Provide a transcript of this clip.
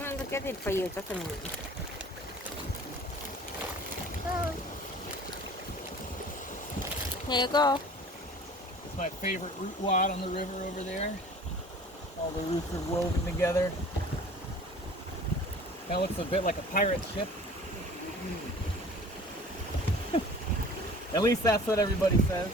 Non lo get it for you, just a minute. Here you go. It's my favorite root wad on the river over there. All the roots are woven together. That looks a bit like a pirate ship. At least that's what everybody says.